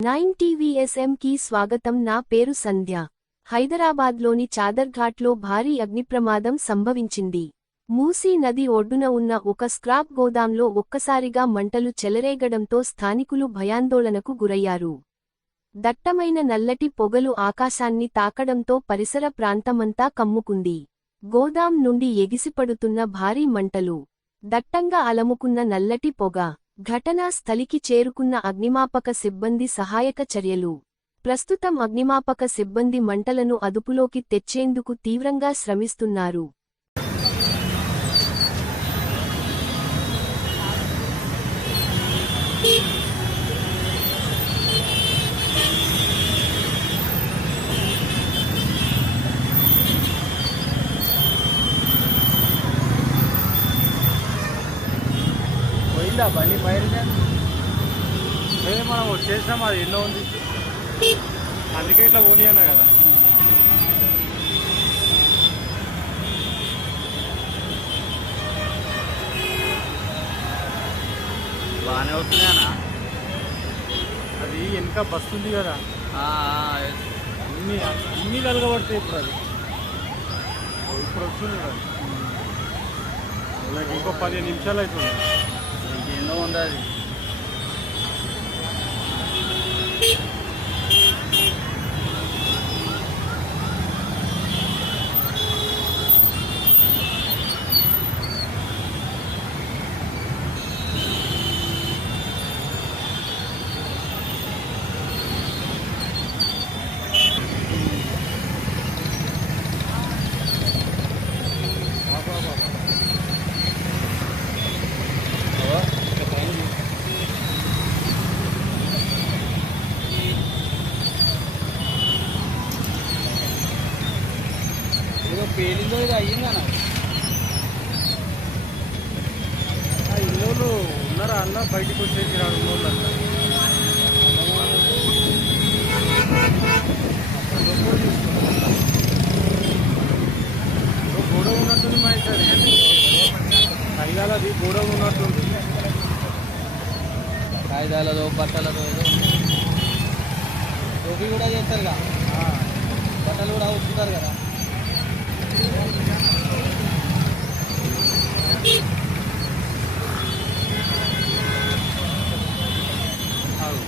9 టీవీఎస్ఎం కి స్వాగతం. నా పేరు సంధ్య. హైదరాబాద్లోని చాదర్ఘాట్లో భారీ అగ్నిప్రమాదం సంభవించింది. మూసీ నది ఒడ్డున ఉన్న ఒక స్క్రాప్ గోదాంలో ఒక్కసారిగా మంటలు చెలరేగడంతో స్థానికులు భయాందోళనకు గురయ్యారు. దట్టమైన నల్లటి పొగలు ఆకాశాన్ని తాకడంతో పరిసర ప్రాంతమంతా కమ్ముకుంది. గోదాం నుండి ఎగిసిపడుతున్న భారీ మంటలు, దట్టంగా అలముకున్న నల్లటి పొగ. ఘటనా స్థలికి చేరుకున్న అగ్నిమాపక సిబ్బంది సహాయక చర్యలు. ప్రస్తుతం అగ్నిమాపక సిబ్బంది మంటలను అదుపులోకి తెచ్చేందుకు తీవ్రంగా శ్రమిస్తున్నారు. బండి పైరుగా మనం వచ్చేసినాం, అది ఎన్నో ఉంది, అందుకే ఇట్లా ఓని అన్నా కదా. బాగానే వస్తున్నాయన్నా. అది వెనక బస్సు ఉంది కదా, ఇన్ని కలగబడతాయి. ఇప్పుడు అది ఇప్పుడు వస్తుంది కదా, నాకు ఇంకో 15 నిమిషాలు అవుతుంది. ఇంకేందో ఉంది అది. పేలిందో ఇది అయ్యిందన్న. ఆ ఇల్లు ఉన్నారా అన్న, బయటకు వచ్చేసి 2 రోజులు అన్న. గొడవ ఉన్నట్టుంది మా ఇద్దరు, కాగితాలది గొడవ ఉన్నట్టుంది. కాగితాలదో బట్టలదో ఏదో టోపీ కూడా చేస్తారుగా, బట్టలు కూడా ఉంచుతారు కదా. Halo.